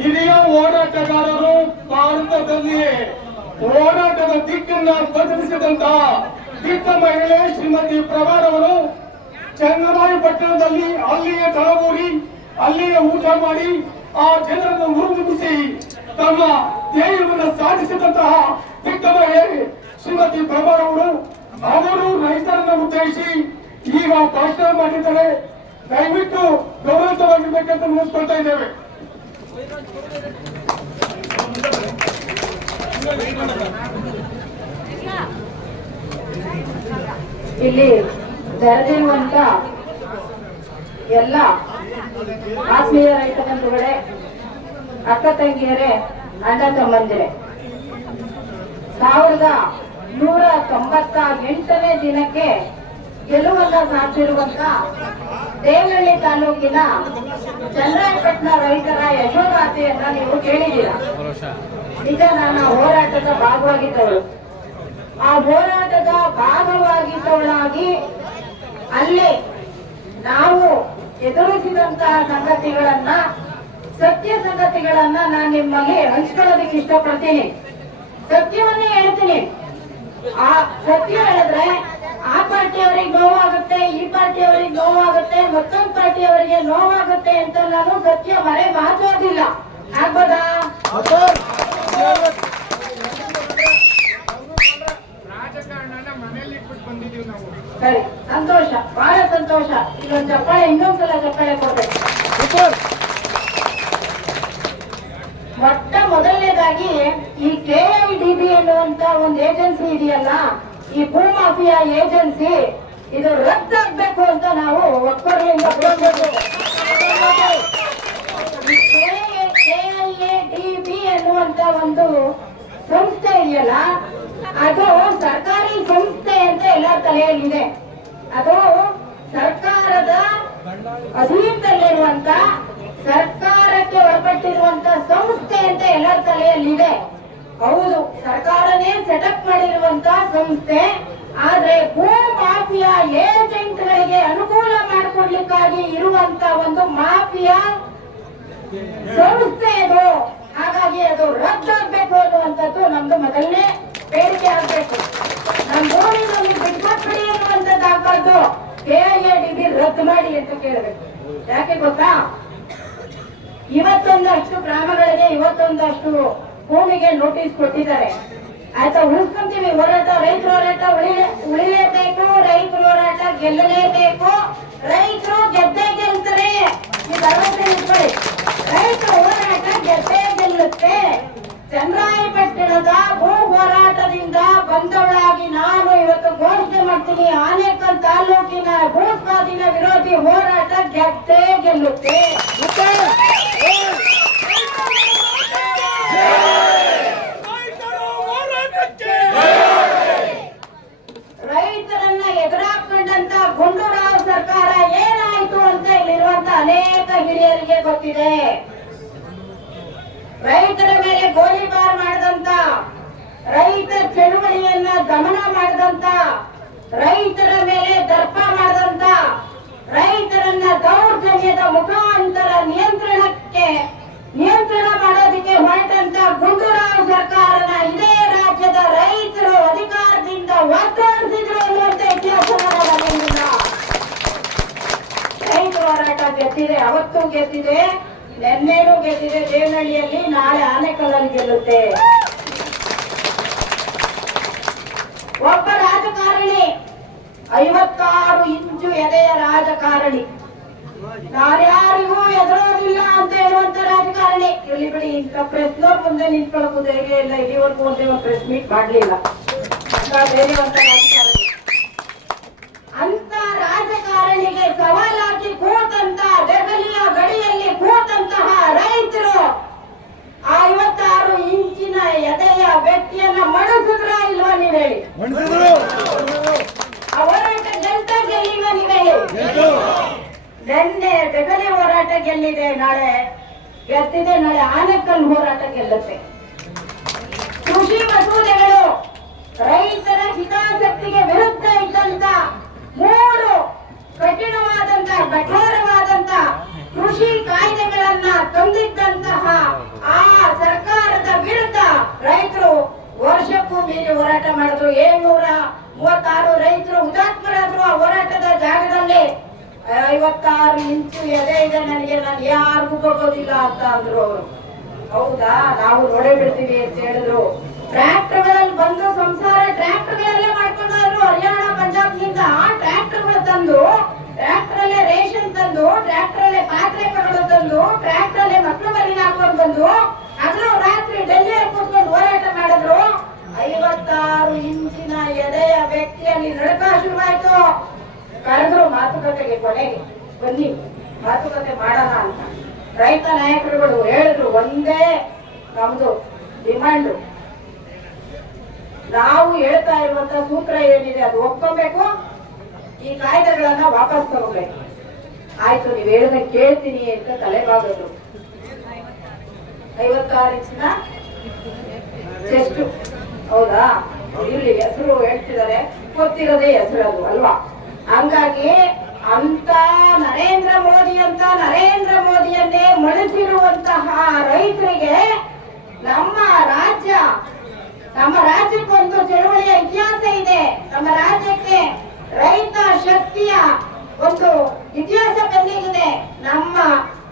ಹಿರಿಯ ಹೋರಾಟಗಾರರು ಭಾರತದಲ್ಲಿಯೇ ಹೋರಾಟದ ದಿಕ್ಕನ್ನ ಬದಲಿಸಿದಂತಹ ದಿಟ್ಟ ಮಹಿಳೆ ಶ್ರೀಮತಿ ಪ್ರಭಾರವರು ಚನ್ನರಾಯಪಟ್ಟಣದಲ್ಲಿ ಅಲ್ಲಿಯೇ ತಳಗೂಡಿ ಅಲ್ಲಿಯೇ ಊಟ ಮಾಡಿ ಆ ಜನರನ್ನು ಹುರಿದುಂಬಿಸಿ ತಮ್ಮ ಧ್ಯೇಯವನ್ನು ಸಾಧಿಸಿದಂತಹ ದಿಟ್ಟ ಮಹಿಳೆ ಶ್ರೀಮತಿ ಪ್ರಭಾರವರು ಅವರು ರೈತರನ್ನು ಉದ್ದೇಶಿಸಿ ಈಗ ಭಾಷಣ ಮಾಡಿದ್ದಾರೆ. ದಯವಿಟ್ಟು ಗೌರವವಾಗಿರ್ಬೇಕಂತ ಮುಗಿಸ್ಕೊಳ್ತಾ ಇದ್ದೇವೆ. ಇಲ್ಲಿ ಬೆರೆದಿರುವಂತ ಎಲ್ಲ ಆತ್ಮೀಯ ರೈತ ಬಂಧುಗಳೇ, ಅಕ್ಕ ತಂಗಿಯರೇ, ಅಣ್ಣ ತಮ್ಮಂದಿರೇ, ಸಾವಿರದ ನೂರ ತೊಂಬತ್ತ ಎಂಟನೇ ದಿನಕ್ಕೆ ಗೆಲುವನ್ನ ಸಾಧಿಸಿರುವಂತ ದೇವಳ್ಳಿ ತಾಲೂಕಿನ ಚಂದ್ರಾಯಪಟ್ಟಣ ರೈತರ ಯಶೋಗಾಥೆಯನ್ನ ನೀವು ಕೇಳಿದ್ದೀರಾ? ನಿಜ, ನಾನು ಆ ಹೋರಾಟದ ಭಾಗವಾಗಿದ್ದವಳು. ಆ ಹೋರಾಟದ ಭಾಗವಾಗಿದ್ದವಳಾಗಿ ಅಲ್ಲಿ ನಾವು ಎದುರಿಸಿದಂತಹ ಸಂಗತಿಗಳನ್ನ, ಸತ್ಯ ಸಂಗತಿಗಳನ್ನ ನಾನು ನಿಮ್ಮಲ್ಲಿ ಹಂಚ್ಕೊಳ್ಳೋದಕ್ಕೆ ಇಷ್ಟಪಡ್ತೀನಿ. ಸತ್ಯವನ್ನೇ ಹೇಳ್ತೀನಿ. ಆ ಸತ್ಯ ಹೇಳಿದ್ರೆ ಆ ಪಾರ್ಟಿಯವರಿಗೆ ನೋವಾಗುತ್ತೆ ಈ ಪಾರ್ಟಿಯವರಿಗೆ ನೋವಾಗುತ್ತೆ ಮತ್ತೊಂದು ಪಾರ್ಟಿಯವರಿಗೆ ನೋವಾಗುತ್ತೆ ಅಂತ ನಾನು ಗತ್ಯ ಮರೆ ಮಾತಾಡಿಲ್ಲ ಆಗ್ಬೋದಾ? ಸರಿ ಸಂತೋಷ ಬಹಳ ಸಂತೋಷ. ಇಲ್ಲೊಂದು ಚಪ್ಪಾಳೆ ಇನ್ನೊಂದ್ಸಲ ಚಪ್ಪಾಳೆ ಕೊಡ್ಬೇಕು. ಮೊಟ್ಟ ಮೊದಲನೇದಾಗಿ ಈ ಕೆ ಐ ಡಿ ಬಿ ಎನ್ನುವಂತ ಒಂದು ಏಜೆನ್ಸಿ ಇದೆಯಲ್ಲ ಈ ಭೂ ಮಾಫಿಯಾ ಏಜೆನ್ಸಿ ಇದು ರದ್ದಾಗಬೇಕು ಅಂತ ನಾವು ಒಕ್ಕೂಟದಿಂದ ಕೆಐಎಡಿಬಿ ಎನ್ನುವಂತ ಒಂದು ಸಂಸ್ಥೆ ಇದೆಯಲ್ಲ, ಅದು ಸರ್ಕಾರಿ ಸಂಸ್ಥೆ ಅಂತ ಎಲ್ಲ ತಲೆಯಲ್ಲಿದೆ. ಅದು ಸರ್ಕಾರದ ಅಧೀನದಲ್ಲಿರುವಂತ, ಸರ್ಕಾರಕ್ಕೆ ಒಳಪಟ್ಟಿರುವಂತ ಸಂಸ್ಥೆ ಅಂತ ಎಲ್ಲರ ತಲೆಯಲ್ಲಿದೆ. ಹೌದು, ಸರ್ಕಾರನೇ ಸೆಟಪ್ ಮಾಡಿರುವಂತ ಸಂಸ್ಥೆ, ಆದ್ರೆ ಭೂ ಮಾಫಿಯಾ ಏಜೆಂಟ್ಗಳಿಗೆ ಅನುಕೂಲ ಮಾಡಿಕೊಡ್ಲಿಕ್ಕಾಗಿ ಇರುವಂತ ಒಂದು ಮಾಫಿಯಾ ಸಂಸ್ಥೆ ಇದು ಹಾಗಾಗಿ ಅದು ರದ್ದಾಗಬೇಕು ಅನ್ನುವಂಥದ್ದು ನಮ್ದು ಮೊದಲನೇ ಬೇಡಿಕೆ ಆಗ್ಬೇಕು. ನಮ್ಮ ಭೂಮಿನಲ್ಲಿ ಬಿಟ್ಕೊಟ್ಬಿಡಿ ಅನ್ನುವಂಥದ್ದು ಆಗ್ಬಾರ್ದು. ಕೆಐಎಡಿಬಿ ರದ್ದು ಮಾಡಿ ಅಂತ ಕೇಳಬೇಕು. ಯಾಕೆ ಗೊತ್ತಾ? ಇವತ್ತೊಂದಷ್ಟು ಗ್ರಾಮಗಳಿಗೆ ಇವತ್ತೊಂದಷ್ಟು ಭೂಮಿಗೆ ನೋಟಿಸ್ ಕೊಟ್ಟಿದ್ದಾರೆ. ಆಯ್ತಾ, ಉಳಿಸ್ಕೊಂತೀವಿ. ಹೋರಾಟ, ರೈತರು ಹೋರಾಟ ಉಳಿಲೇ ಉಳಿಲೇಬೇಕು ರೈತರ ಹೋರಾಟ, ಗೆಲ್ಲಲೇಬೇಕು. ರೈತರು ಗೆದ್ದೇ ಗೆಲ್ತಾರೆ. ರೈತರ ಹೋರಾಟ ಗೆದ್ದೇ ಗೆಲ್ಲುತ್ತೆ. ಚಂದ್ರಾಯಪಟ್ಟಣದ ಭೂ ಹೋರಾಟದಿಂದ ಬಂದವಳಾಗಿ ನಾನು ಇವತ್ತು ಘೋಷಣೆ ಮಾಡ್ತೀನಿ. ಆನೇಕಲ್ ತಾಲೂಕಿನ ಭೂ ಸ್ವಾಧೀನ ವಿರೋಧಿ ಹೋರಾಟ ಗೆದ್ದೇ ಗೆಲ್ಲುತ್ತೆ. ರೈತರನ್ನ ಎದುರಾಕೊಂಡಂತ ಗುಂಡೂರಾವ್ ಸರ್ಕಾರ ಏನಾಯ್ತು ಅಂತ ಇಲ್ಲಿರುವಂತ ಅನೇಕ ಹಿರಿಯರಿಗೆ ಗೊತ್ತಿದೆ. ರೈತರ ಮೇಲೆ ಗೋಲಿಬಾರ್ ಮಾಡಿದಂತ, ರೈತ ಚಳುವಳಿಯನ್ನ ದಮನ ಮಾಡಿದಂತ ರೈತರ ಮೇಲೆ ದರ್ಪ ಮಾಡಿದಂತ ರೈತರನ್ನ ದೌರ್ಜನ್ಯದ ಮುಖಾಂತರ ನಿಯಂತ್ರಣಕ್ಕೆ ನಿಯಂತ್ರಣ ಮಾಡೋದಕ್ಕೆ ಹೊರಟಂತ ಗುಂಡೂರಾವ್ ಸರ್ಕಾರನ ಇದೇ ರಾಜ್ಯದ ರೈತರು ಒತ್ತಡಿಸಿದ್ರು ಅನ್ನುವಂತ ಇತಿಹಾಸ ನಮ್ಮಲ್ಲಿಲ್ಲ. ರೈತ ಹೋರಾಟ ಗೆದ್ದಿದೆ ಅವತ್ತು ಗೆದ್ದಿದೆ ನೆನ್ನೆನು ಗೆದ್ದಿದೆ ದೇವನಹಳ್ಳಿಯಲ್ಲಿ ನಾಳೆ ಆನೆಕಲ್ಲಲ್ಲಿ ಗೆಲ್ಲುತ್ತೆ ಒಬ್ಬ ರಾಜಕಾರಣಿ ಐವತ್ತಾರು ಇಂಚು ಎದೆಯ ರಾಜಕಾರಣಿ ನಾರ್ಯಾರಿಗೂ ಎದುರೋದಿಲ್ಲ ಅಂತ ಹೇಳುವಂತ ರಾಜಕಾರಣಿ ಇಲ್ಲಿ ಬಿಡಿ ಇಂಥ ಪ್ರೆಸ್ನವ್ರ ಮುಂದೆ ನಿಂತ್ಕೊಳ್ಳೋದು ಧೈರ್ಯ ಇಲ್ಲ ಇಲ್ಲಿವರೆಗೂ ಒಂದೇ ಒಂದು ಪ್ರೆಸ್ ಮೀಟ್ ಮಾಡ್ಲಿಲ್ಲ ಅಂತ ಬಂದಿದ್ದಂತಹ ಆ ಸರ್ಕಾರದ ವಿರುದ್ಧ ರೈತರು ವರ್ಷಕ್ಕೂ ಮೀರಿ ಹೋರಾಟ ಮಾಡಿದ್ರು. ಏಳ್ನೂರ ಮೂವತ್ತಾರು ರೈತರು ಹುತಾತ್ಮರಾದ್ರು ಆ ಹೋರಾಟದ ಜಾಗದಲ್ಲಿ ಐವತ್ತಾರು ಇಂಚು ಎದೆ ಇದೆ ನನಗೆ, ನಾನು ಯಾರಿಗೂ ಕೊಡೋದಿಲ್ಲ ಅಂತ ಅಂದ್ರು ಅವರು. ಹೌದಾ? ನಾವು ನೋಡೇ ಬಿಡ್ತೀವಿ ಅಂತ ಹೇಳಿದ್ರು. ಟ್ರ್ಯಾಕ್ಟರ್ಗಳಲ್ಲಿ ಬಂದು ಸಂಸಾರ ಟ್ರ್ಯಾಕ್ಟರ್ಗಳಲ್ಲೇ ಮಾಡ್ಕೊಂಡ್ರು ಹರಿಯಾಣ, ಪಂಜಾಬ್ನಿಂದ ಆ ಟ್ರ್ಯಾಕ್ಟರ್ಗಳು ತಂದು ಟ್ರ್ಯಾಕ್ಟರ್ ಅಲ್ಲೇ ರೇಷನ್ ತಂದು ಟ್ರ್ಯಾಕ್ಟರ್ ಅಲ್ಲಿ ಪಾತ್ರೆ ತಗೊಂಡು ಬಂದು ಟ್ರ್ಯಾಕ್ಟರ್ ಅಲ್ಲಿ ಮಕ್ಕಳು ಮರಿನ ಹಾಕೊಂಡು ಬಂದು ಹಗಲು ರಾತ್ರಿ ಡೆಲ್ಲಿಯಲ್ಲಿ ಕೂತ್ಕೊಂಡು ಹೋರಾಟ ಮಾಡಿದ್ರು. ಐವತ್ತಾರು ಇಂಚಿನ ಎದೆಯ ವ್ಯಕ್ತಿಯಲ್ಲಿ ನಡಕ ಶುರುವಾಯ್ತು. ಕರೆದ್ರು ಮಾತುಕತೆಗೆ ಕೊನೆಗೆ, ಬನ್ನಿ, ಮಾತುಕತೆ ಮಾಡೋಣ ಅಂತ. ರೈತ ನಾಯಕರುಗಳು ಹೇಳಿದ್ರು, ಒಂದೇ ನಮ್ದು ಡಿಮಾಂಡ್ ನಾವು ಹೇಳ್ತಾ ಇರುವಂತ ಸೂತ್ರ ಏನಿದೆ, ಅದು ಒಪ್ಕೋಬೇಕು. ಈ ಕಾಯ್ದೆಗಳನ್ನ ವಾಪಸ್ ತಗೋಬೇಕು. ಆಯ್ತು, ನೀವ್ ಹೇಳದ ಕೇಳ್ತೀನಿ ಅಂತ ತಲೆಬಾಗದ್ರು ಐವತ್ತಾರು ಇಂಚಿನ ಚೆಸ್ಟ್ ಹೌದಾ? ಇಲ್ಲಿ ಹೆಸರು ಹೇಳ್ತಿದ್ದಾರೆ. ಗೊತ್ತಿರೋದೇ ಹೆಸರು ಅದು, ಅಲ್ವಾ? ಹಂಗಾಗಿ ಅಂತ ನರೇಂದ್ರ ಮೋದಿ ಅಂತ ನರೇಂದ್ರ ಮೋದಿಯನ್ನೇ ಮಣಿಸಿರುವಂತಹ ರೈತರಿಗೆ ನಮ್ಮ ರಾಜ್ಯ, ನಮ್ಮ ರಾಜ್ಯಕ್ಕೊಂದು ಚಳುವಳಿಯ ಇತಿಹಾಸ ಇದೆ. ನಮ್ಮ ರಾಜ್ಯಕ್ಕೆ ರೈತ ಶಕ್ತಿಯ ಒಂದು ಇತಿಹಾಸ ಬೆನ್ನಿಗಿದೆ. ನಮ್ಮ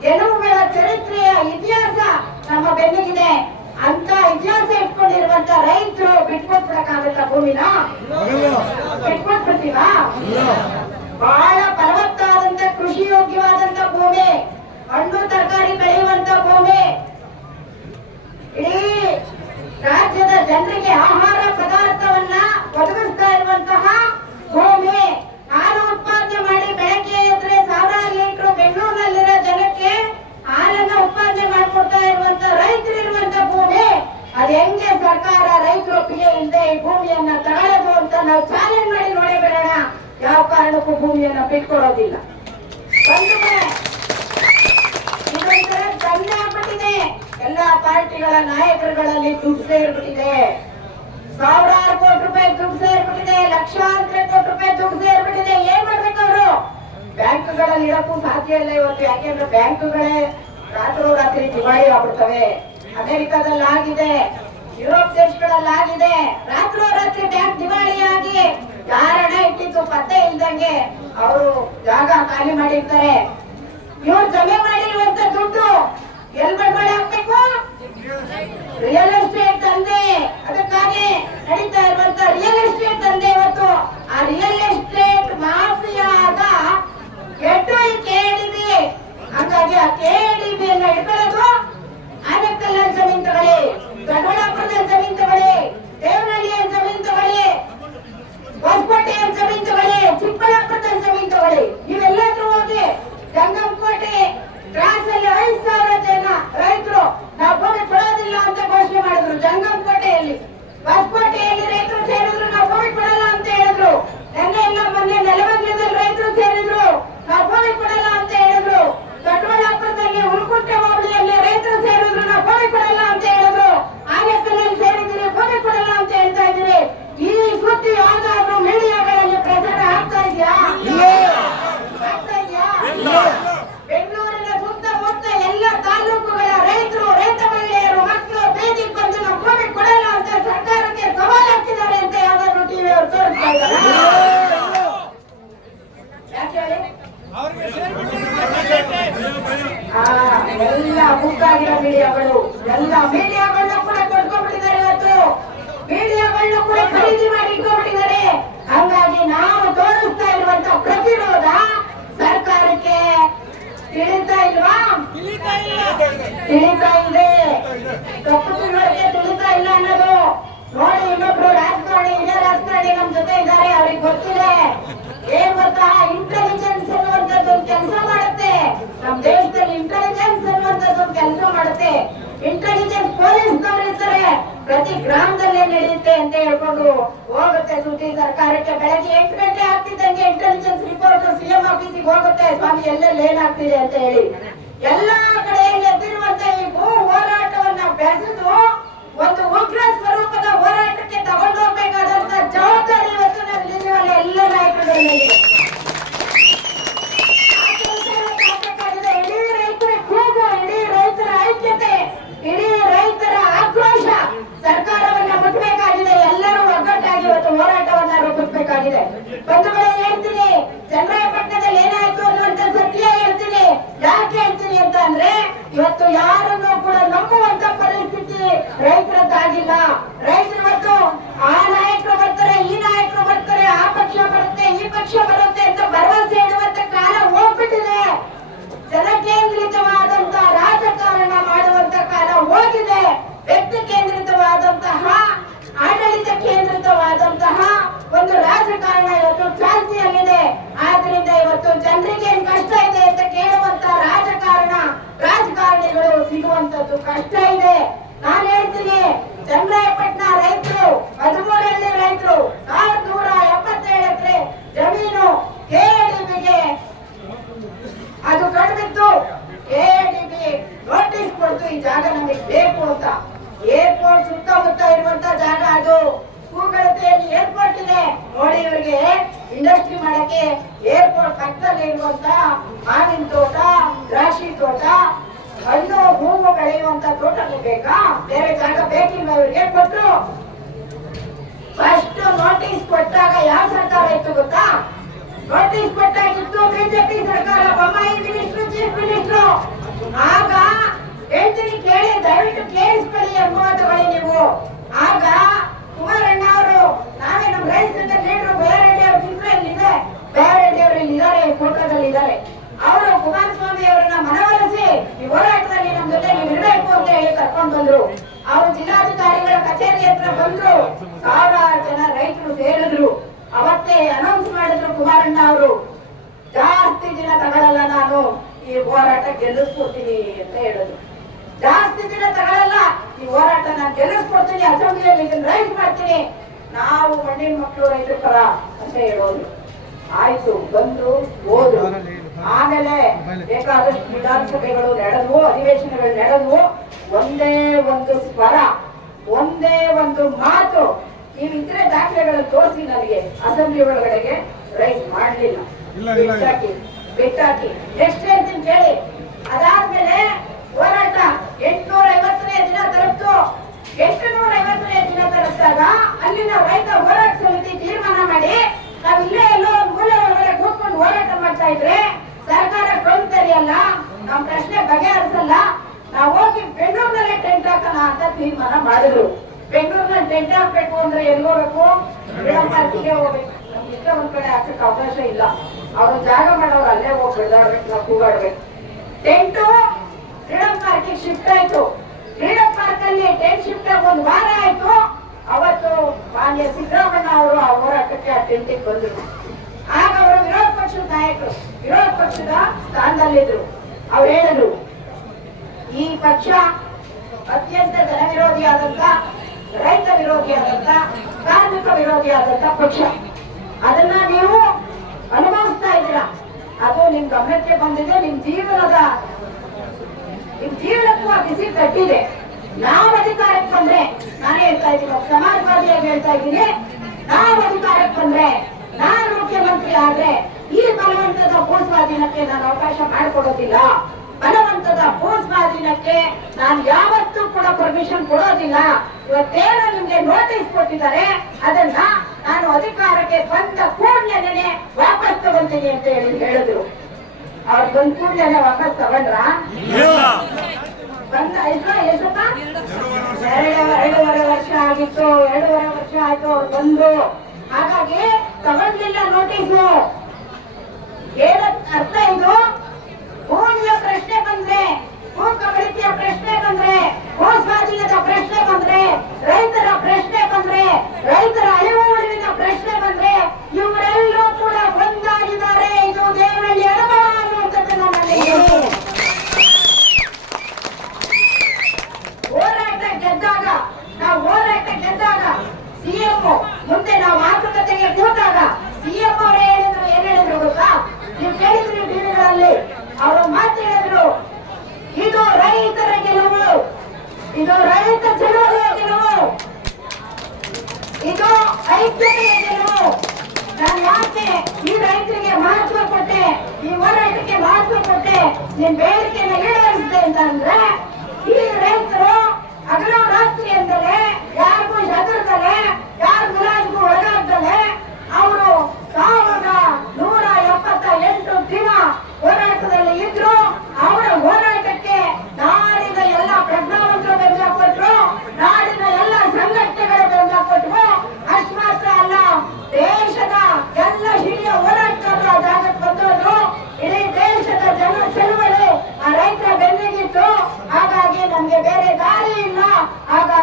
ಗೆಲುವುಗಳ ಚರಿತ್ರೆಯ ಇತಿಹಾಸ ನಮ್ಮ ಬೆನ್ನಿಗಿದೆ. ಅಂತ ಇತಿಹಾಸ ಇಟ್ಕೊಂಡಿರುವಂತ ರೈತರು ಬಿಟ್ಕೊಟ್ಬಿಡಕ್ಕಾಗತ್ತ ಭೂಮಿನ? ಬಿಟ್ಕೊಟ್ಬಿಡ್ತೀವಾ? ಬಹಳ ಫಲವತ್ತಾದಂತ ಕೃಷಿ ಯೋಗ್ಯವಾದಂತ ಭೂಮಿ ಹಣ್ಣು ತರಕಾರಿ ಬೆಳೆಯುವಂತ ಭೂಮಿ. ಇಡೀ ರಾಜ್ಯದ ಜನರಿಗೆ ಆಹಾರ ಪದಾರ್ಥವನ್ನ ಒದಗಿಸ್ತಾ ಇರುವಂತಹ ಭೂಮಿ. ಅದ್ ಹೆಂಗೆ ಸರ್ಕಾರ ರೈತರು ಒಪ್ಪಿಗೆ ಇಲ್ಲದೆ ಈ ಭೂಮಿಯನ್ನ ತಗೊಳ್ಳೋದು ಅಂತ ನಾವು ಚಾಲೆಂಜ್ ಮಾಡಿ ನೋಡೇ ಬಿಡೋಣ ಯಾವ ಕಾರಣಕ್ಕೂ ಭೂಮಿಯನ್ನ ಬಿಟ್ಕೊಡೋದಿಲ್ಲ. ಆಗ್ಬಿಟ್ಟಿದೆ ಎಲ್ಲಾ ಪಾರ್ಟಿಗಳ ನಾಯಕರುಗಳಲ್ಲಿ ದುಡ್ಡು ಸೇರ್ಬಿಟ್ಟಿದೆ. ಸಾವಿರಾರು ಕೋಟಿ ರೂಪಾಯಿ ದುಡ್ಡು ಸೇರ್ಬಿಟ್ಟಿದೆ. ಲಕ್ಷಾಂತರ ಕೋಟಿ ರೂಪಾಯಿ ದುಡ್ಡು ಸೇರ್ಬಿಟ್ಟಿದೆ. ಏನ್ ಮಾಡ್ಬೇಕು ಅವರು? ಬ್ಯಾಂಕ್ಗಳಲ್ಲಿ ಇರಕ್ಕೂ ಸಾಧ್ಯ ಇಲ್ಲ ಇವತ್ತು. ಯಾಕೆಂದ್ರೆ ಬ್ಯಾಂಕ್ಗಳೇ ರಾತ್ರೋರಾತ್ರಿ ದಿವಾಳಿ ಆಗ್ಬಿಡ್ತವೆ. ಅಮೆರಿಕದಲ್ಲಿ ಆಗಿದೆ ಯುರೋಪ್ ದೇಶಗಳಲ್ಲಿ ಆಗಿದೆ ರಾತ್ರೋರಾತ್ರಿ ಬ್ಯಾಂಕ್ ದಿವಾಳಿಯಾಗಿ ಕಾರಣ ಇಟ್ಟಿದ್ದು ಪತ್ತೆ ಇಲ್ದಂಗೆ ಅವರು ಜಾಗ ಖಾಲಿ ಮಾಡಿರ್ತಾರೆ. ಇವ್ರು ಜಮೆ ಮಾಡಿರುವಂತ ದುಡ್ಡು ಎಲ್ ಬಂಡವಾಳ ಹಾಕ್ಬೇಕು? ಪ್ರತಿ ಗ್ರಾಮದಲ್ಲೇ ನಡೆಯುತ್ತೆ ಅಂತ ಹೇಳ್ಕೊಂಡು ಹೋಗುತ್ತೆ ಸುದ್ದಿ ಸರ್ಕಾರಕ್ಕೆ. ಬೆಳಗ್ಗೆ ಎಂಟು ಗಂಟೆ ಆಗ್ತಿದ್ದಂಗೆ ಇಂಟೆಲಿಜೆನ್ಸ್ ರಿಪೋರ್ಟ್ ಸಿಎಂ ಆಫೀಸಿಗೆ ಹೋಗುತ್ತೆ. ಸ್ವಾಮಿ, ಎಲ್ಲೆಲ್ಲಿ ಏನಾಗ್ತಿದೆ ಅಂತ ಹೇಳಿ. ಎಲ್ಲಾ ಕಡೆ ಎದ್ದಿರುವಂತ ಈ ಭೂ ಹೋರಾಟವನ್ನ ಬೆಸೆದು ಒಂದು ಉಗ್ರ ಸ್ವರೂಪದ ಹೋರಾಟಕ್ಕೆ ತಗೊಂಡು ಹೋಗ್ಬೇಕಾದಂತ ಜವಾಬ್ದಾರಿ ಇವತ್ತು ನಮ್ಮ ಎಲ್ಲ ನಾಯಕರ. ಆ ಕೆಲಸವನ್ನ ಆಗ್ಬೇಕಾಗಿದೆ. ಇಡೀ ರೈತರ ಕೂಗು ಇಡೀ ರೈತರ ಐಕ್ಯತೆ ಇಡೀ ರೈತರ ಆಕ್ರೋಶ ಸರ್ಕಾರವನ್ನ ಮುಟ್ಟಬೇಕಾಗಿದೆ ಎಲ್ಲರೂ ಒಗ್ಗಟ್ಟು ಯಾರನ್ನೂ ಕೂಡ ನಂಬುವಂತ ಪರಿಸ್ಥಿತಿ ರೈತರದ್ದಾಗಿಲ್ಲ ರೈತರು ಇವತ್ತು ಆ ನಾಯಕರು ಬರ್ತಾರೆ ಈ ನಾಯಕರು ಬರ್ತಾರೆ ಆ ಪಕ್ಷ ಬರುತ್ತೆ ಈ ಪಕ್ಷ ಬರುತ್ತೆ ಅಂತ ಭರವಸೆ ಇಡುವಂತ ಕಾಲ ಹೋಗ್ಬಿಟ್ಟಿದೆ ಜನಕೇಂದ್ರಿತವಾದಂತ ರಾಜಕಾರಣ ಮಾಡುವಂತ ಕಾಲ ಹೋಗಿದೆ ವ್ಯಕ್ತಿ ಕೇಂದ್ರಿತವಾದಂತಹ ಆಡಳಿತ ಕೇಂದ್ರಿತವಾದಂತಹ ಒಂದು ರಾಜಕಾರಣ ಇವತ್ತು ಚಾಲ್ತಿಯಲ್ಲಿದೆ ಆದ್ರಿಂದ ಇವತ್ತು ಜನರಿಗೆ ಏನ್ ಕಷ್ಟ ಇದೆ ಅಂತ ಕೇಳುವಂತ ರಾಜಕಾರಣ ರಾಜಕಾರಣಿಗಳು ಸಿಗುವಂತದ್ದು ಕಷ್ಟ ಇದೆ. ನಾನು ಹೇಳ್ತೀನಿ, ಚಂದ್ರಾಯಪಟ್ಟಣ ರೈತರು ಮಧುಮೂರಲ್ಲಿ ರೈತರು ಸಾವಿರದ ನೂರ ಎಪ್ಪತ್ತೇಳು ಎಕರೆ ಜಮೀನು ಕೆಎಡಿಬಿಗೆ ಅದು ಕಡಿಮಿತ್ತು ಕೆಡಿಬಿ ನೋಟಿಸ್ ಕೊಡ್ತು, ಈ ಜಾಗ ನಮಗೆ ಬೇಕು ಅಂತ. ಏರ್ಪೋರ್ಟ್ ಸುತ್ತಮುತ್ತ ಇರುವಂತ ಜಾಗ ಅದು. ಕೂಗಳತೆಯಲ್ಲಿ ಏರ್ಪೋರ್ಟ್ ಇದೆ. ನೋಡಿ ಇವರಿಗೆ ಇಂಡಸ್ಟ್ರಿ ಮಾಡಕ್ಕೆ ಏರ್ಪೋರ್ಟ್ ಪಕ್ಕದಲ್ಲಿ ಇರುವಂತ ಮಾವಿನ ತೋಟ, ದ್ರಾಕ್ಷಿ ತೋಟ ಹಣ್ಣು ಭೂಮಿ ಬೆಳೆಯುವಂತ ತೋಟ ಬೇಕಾ? ಬೇರೆ ಜಾಗ ಬೇಕಿಲ್ಲ ಇವರಿಗೆ ಕೊಟ್ರು. ಫಸ್ಟ್ ನೋಟಿಸ್ ಕೊಟ್ಟಾಗ ಯಾವ ಸರ್ಕಾರ ಇತ್ತು ಗೊತ್ತಾ? ನೋಟಿಸ್ ಕೊಟ್ಟಾಗಿತ್ತು ಬಿಜೆಪಿ ಸರ್ಕಾರ, ಬೊಮ್ಮಾಯಿ ಮಿನಿಸ್ಟ್ರು ಚೀಫ್ ಮಿನಿಸ್ಟ್ರು ಆಗ ಹೇಳ್ತೀನಿ ಕೇಳಿ, ದಯವಿಟ್ಟು ಕೇಳಿಸ್ಕೊಳ್ಳಿ ಎಂಬುವಲ್ಲಿ ನೀವು. ಆಗ ಕುಮಾರಣ್ಣ ಅವರು, ನಾವೇ ನಮ್ಮ ರೈತರ ಲೀಡರ್ ಅವ್ರ ಚಿತ್ರ ಇಲ್ಲಿದೆ. ಬೇರೆಡ್ಡಿ ಅವರು ಇಲ್ಲಿದ್ದಾರೆ ಫೋಟೋದಲ್ಲಿ ಇದ್ದಾರೆ ಅವರು ಕುಮಾರಸ್ವಾಮಿ ಅವರನ್ನ ಮನವೊಲಿಸಿ ಈ ಹೋರಾಟದಲ್ಲಿ ನಮ್ಮ ಜೊತೆ ನೀವು ಇರಬೇಕು ಅಂತ ಹೇಳಿ ಕರ್ಕೊಂಡು ಬಂದ್ರು ಅವರು ಜಿಲ್ಲಾಧಿಕಾರಿಗಳ ಕಚೇರಿ ಹತ್ರ ಬಂದ್ರು. ಸಾವಿರಾರು ಜನ ರೈತರು ಸೇರಿದ್ರು. ಅವತ್ತೇ ಅನೌನ್ಸ್ ಮಾಡಿದ್ರು ಕುಮಾರಣ್ಣ ಅವರು. ಜಾಸ್ತಿ ದಿನ ತಗೊಳ್ಳಲ್ಲ ನಾನು, ಈ ಹೋರಾಟ ಗೆಲ್ಲಿಸ್ಕೊಡ್ತೀನಿ ಅಂತ ಹೇಳಿದ್ರು. ಜಾಸ್ತಿ ದಿನ ತಗೊಳ್ಳಲ್ಲ ಈ ಹೋರಾಟ ನಾನು ಗೆಲ್ಲಿಸ್ಕೊಡ್ತೀನಿ, ಅಸೆಂಬ್ಲಿಯಲ್ಲಿ ಇದನ್ನ ರೈಟ್ ಮಾಡ್ತೀನಿ. ನಾವು ಮಣ್ಣಿನ ಮಕ್ಕಳು ರೈತರ ಪರ ಅಂತ ಹೇಳೋದು. ಆಯ್ತು ಬಂದ್ರು ಹೋದ್ರು ಆಮೇಲೆ ಬೇಕಾದಷ್ಟು ವಿಧಾನಸಭೆಗಳು ನಡೆದವು ಅಧಿವೇಶನಗಳು ನಡೆದವು. ಒಂದೇ ಒಂದು ಸ್ವರ ಒಂದೇ ಒಂದು ಮಾತು ನೀವು ಇತರೆ ದಾಖಲೆಗಳನ್ನು ತೋರಿಸಿ ನಮಗೆ ಅಸೆಂಬ್ಲಿ ಒಳಗಡೆಗೆ ರೈಸ್ ಮಾಡಲಿಲ್ಲ. ಬಿಟ್ಟಾಕಿ ಬಿಟ್ಟಾಕಿ. ನೆಕ್ಸ್ಟ್ ಹೇಳ್ತೀನಿ ಕೇಳಿ. ಅದಾದ್ಮೇಲೆ ಹೋರಾಟ. ಎಂಟ್ನೂರ ಐವತ್ತನೇ ದಿನ ತಲುಪ್ತು. ಎಂಟುನೂರ ಐವತ್ತನೇ ದಿನ ತಲುಪಿದಾಗ ಅಲ್ಲಿನ ರೈತ ಹೋರಾಟ ಸಮಿತಿ ತೀರ್ಮಾನ ಮಾಡಿ ನಾವು ಇಲ್ಲೇ ಎಲ್ಲೋ ಮೂಲೆ ಒಳಗಡೆ ಕೂತ್ಕೊಂಡು ಹೋರಾಟ ಮಾಡ್ತಾ ಇದ್ರೆ ಸರ್ಕಾರ ಡ್ರೋನ್ ತೆರೆಯಲ್ಲ ನಮ್ಮ ಪ್ರಶ್ನೆ ಬಗೆಹರಿಸಲ್ಲ. ನಾವು ಹೋಗಿ ಬೆಂಗಳೂರಿನಲ್ಲೇ ಟೆಂಟ್ ಹಾಕೋಣ ಅಂತ ತೀರ್ಮಾನ ಮಾಡಿದ್ರು. ಬೆಂಗಳೂರಿನಲ್ಲಿ ಟೆಂಟ್ ಹಾಕ್ಬೇಕು ಅಂದ್ರೆ ಎಲ್ಲಿ ಹೋಗ್ಬೇಕು? ಪಾರ್ಕಿಗೆ ಹೋಗ್ಬೇಕು. ನಮ್ಗೆ ಇಷ್ಟ ಒಂದ್ ಕಡೆ ಹಾಕಕ್ಕೆ ಅವಕಾಶ ಇಲ್ಲ. ಅವ್ರು ಜಾಗ ಮಾಡೋರು ಅಲ್ಲೇ ಹೋಗಿ ಬೆಳೆದಾಡ್ಬೇಕು, ನಾವು ಕೂಗಾಡ್ಬೇಕು. ಟೆಂಟು ಫ್ರೀಡಮ್ ಪಾರ್ಕಿಗೆ ಶಿಫ್ಟ್ ಆಯ್ತು. ಫ್ರೀಡಮ್ ಪಾರ್ಕ್ ಅಲ್ಲಿ ಟೆಂಟ್ ಶಿಫ್ಟ್ ಆಗಿ ಒಂದು ವಾರ ಆಯ್ತು. ಅವತ್ತು ಮಾನ್ಯ ಸಿದ್ದರಾಮಣ್ಣ ಅವರು ಆ ಹೋರಾಟಕ್ಕೆ ಆ ಟೆಂಟಿಗೆ ಬಂದರು. ಪಕ್ಷದ ನಾಯಕರು, ವಿರೋಧ ಪಕ್ಷದ ಸ್ಥಾನದಲ್ಲಿದ್ರು ಅವ್ರು ಹೇಳಿದ್ರು, ಈ ಪಕ್ಷ ಅತ್ಯಂತ ಜನವಿರೋಧಿಯಾದಂತ, ರೈತ ವಿರೋಧಿಯಾದಂತ, ಕಾರ್ಮಿಕ ವಿರೋಧಿಯಾದಂತ ಪಕ್ಷ. ಅದನ್ನ ನೀವು ಅನುಭವಿಸ್ತಾ ಇದ್ದೀರಾ? ಅದು ನಿಮ್ ಗಮನಕ್ಕೆ ಬಂದಿದೆ, ನಿಮ್ ಜೀವನದ, ನಿಮ್ ಜೀವನಕ್ಕೂ ಬಿಸಿ ತಟ್ಟಿದೆ ನಾವು ಅಧಿಕಾರಕ್ಕೆ ಬಂದ್ರೆ, ನಾನು ಹೇಳ್ತಾ ಇದ್ದೀನಿ ಸಮಾಜವಾದಿಯಾಗಿ ಹೇಳ್ತಾ ಇದ್ದೀನಿ, ನಾವು ಅಧಿಕಾರಕ್ಕೆ ಬಂದ್ರೆ, ನಾನು ಮುಖ್ಯಮಂತ್ರಿ ಆದ್ರೆ ಬಲವಂತದ ಭೂ ಸ್ವಾಧೀನಕ್ಕೆ ನಾನು ಅವಕಾಶ ಮಾಡಿಕೊಡೋದಿಲ್ಲ. ಬಲವಂತದ ಭೂ ಸ್ವಾಧೀನಕ್ಕೆ ನಾನು ಯಾವತ್ತೂ ಕೂಡ ಪರ್ಮಿಷನ್ ಕೊಡೋದಿಲ್ಲ. ಇವತ್ತೇನು ನಿಮ್ಗೆ ನೋಟಿಸ್ ಕೊಟ್ಟಿದ್ದಾರೆ. ಅದನ್ನ ನಾನು ಅಧಿಕಾರಕ್ಕೆ ಬಂದ ಕೂಡಲೇ ವಾಪಸ್ ತಗೊಂತೀನಿ ಅಂತ ಹೇಳಿ ಹೇಳಿದ್ರು. ಅವ್ರು ಬಂದ ಕೂಡಲೇ ವಾಪಸ್ ತಗೊಂಡ್ರಾ? ಬಂದ ಎಷ್ಟು ಎರಡೂವರೆ ವರ್ಷ ಆಗಿತ್ತು ಎರಡೂವರೆ ವರ್ಷ ಆಯ್ತು ಅವ್ರು ಬಂದು. ಹಾಗಾಗಿ ತಗೊಂಡಿಲ್ಲ ನೋಟಿಸು ಅರ್ಥ ಇದು? ಭೂಮಿಯ ಪ್ರಶ್ನೆ ಬಂದ್ರೆ, ಭೂ ಕಬಳಿಕೆಯ ಪ್ರಶ್ನೆ ಬಂದ್ರೆ, ಭೂ ಪ್ರಶ್ನೆ ಬಂದ್ರೆ, ರೈತರ ಪ್ರಶ್ನೆ ಬಂದ್ರೆ, ರೈತರ ಅರಿವು ಉಳಿವಿನ ಪ್ರಶ್ನೆ ಬಂದ್ರೆ ಇವರೆಲ್ಲರೂ ಕೂಡ ಒಂದಾಗಿದ್ದಾರೆ ಇದು ದೇವರಲ್ಲಿ ಅನುಭವ ಅನ್ನುವಂಥದ್ದನ್ನ ನಾನು ಹೇಳ್ತೀನಿ. ಹೋರಾಟ ಗೆದ್ದಾಗ ನಾವು ಹೋರಾಟ ಗೆದ್ದಾಗ ಸಿಎಂ ಮುಂದೆ ನಾವು ಮಾತುಕತೆಗೆ ಕೂತಾಗ ಸಿಎಂ ಅವರು ಹೇಳಿದ್ರು ಏನ್ ಹೇಳಿದ್ರು ಗೊತ್ತಾ ನೀವು ಕೇಳಿದ್ರಿ ಟಿವಿಗಳಲ್ಲಿ ಅವರು ಮಾತು ಹೇಳಿದ್ರು ಇದು ರೈತರ ಗೆಲುವು ಇದು ರೈತ ಚಳುವಳಿಯ ಗೆಲುವು ಇದು ಐಕ್ಯತೆಯ ಗೆಲುವು ನಾನು ಯಾಕೆ ಈ ರೈತರಿಗೆ ಮಹತ್ವ ಕೊಟ್ಟೆ ಈ ಹೋರಾಟಕ್ಕೆ ಮಹತ್ವ ಕೊಟ್ಟೆ ನಿಮ್ ಬೇಡಿಕೆಯನ್ನು ಈಡೇರಿಸಿದೆ ಅಂತಂದ್ರೆ ಈ ರೈತರು ಹಗಲು ರಾತ್ರಿ ಎಂದರೆ ಯಾರಿಗೂ ಹೆದರ್ದಲೆ ಯಾರ ಮುಲಾಜಿಗೂ ಒಳಗಾಗ್ದಲೆ ಅವರು ಸಾವಿರದ ನೂರ ಎಪ್ಪತ್ತ ಎಂಟು ದಿನ ಹೋರಾಟದಲ್ಲಿ ಇದ್ರು ಅವರ ಹೋರಾಟಕ್ಕೆ ನಾಡಿನ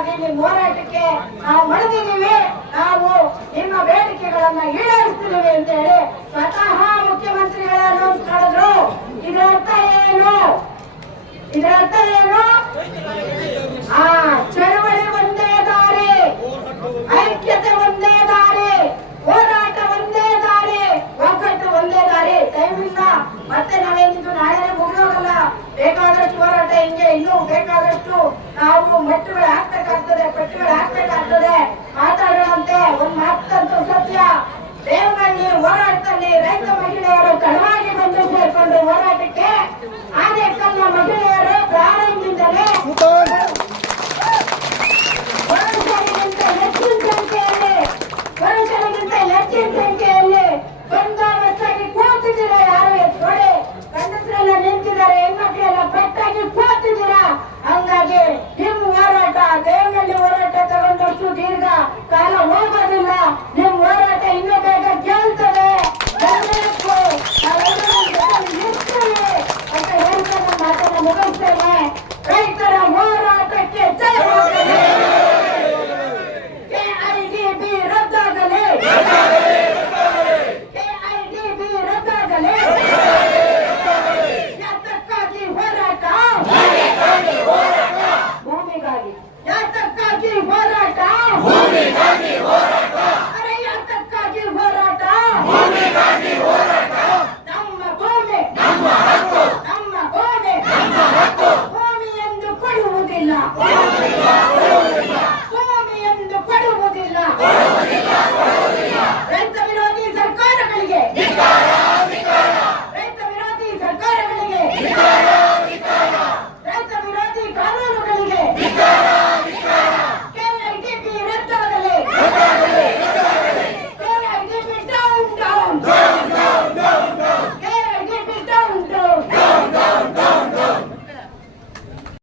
ನಿಮ್ಮ ಹೋರಾಟಕ್ಕೆ ನಾವು ಮಣಿದಿದ್ದೀವಿ ನಾವು ನಿಮ್ಮ ಬೇಡಿಕೆಗಳನ್ನ ಈಡೇರಿಸ್ತಿದ್ದೀವಿ ಅಂತ ಹೇಳಿ ಸ್ವತಃ ಮುಖ್ಯಮಂತ್ರಿಗಳ ಅನೌನ್ಸ್ ಮಾಡಿದ್ರು ಇದರರ್ಥ ಏನು? ಇದರರ್ಥ ಏನು? ಆ ಚಳವಳಿ ಒಂದೇ ದಾರಿ, ಐಕ್ಯತೆ ಒಂದೇ ದಾರಿ, ಹೋರಾಟ ಒಂದೇ ದಾರಿ, ಒಗ್ಗಟ್ಟು ಒಂದೇ ದಾರಿ. ದಯವಿಲ್ಲ ಮತ್ತೆ ನಾವೇನಿದ್ದು ನಾಳೆ ಮುಗಿದೋಗಲ್ಲ ಬೇಕಾದಷ್ಟು ಹೋರಾಟ ಹಿಂಗೆ ಇನ್ನೂ ಬೇಕಾದಷ್ಟು ನಾವು ಮೆಟ್ಟುಗಳು ಹಾಕ್ಬೇಕಾಗ್ತದೆ, ಪಟ್ಟುಗಳು ಹಾಕ್ಬೇಕಾಗ್ತದೆ. ಮಾತಾಡೋಣಂತೆ ಒಂದ್ ಮಾತಂತೂ ಸತ್ಯ. ದೇವನಲ್ಲಿ ಹೋರಾಟದಲ್ಲಿ ರೈತ ಮಹಿಳೆಯರು ತಡವಾಗಿ ಬಂದು ಸೇರ್ಕೊಂಡು ಹೋರಾಟಕ್ಕೆ ಆದ್ರೆ ತಮ್ಮ ಮಹಿಳೆಯರು ಪ್ರಾರಂಭದಿಂದಲೇ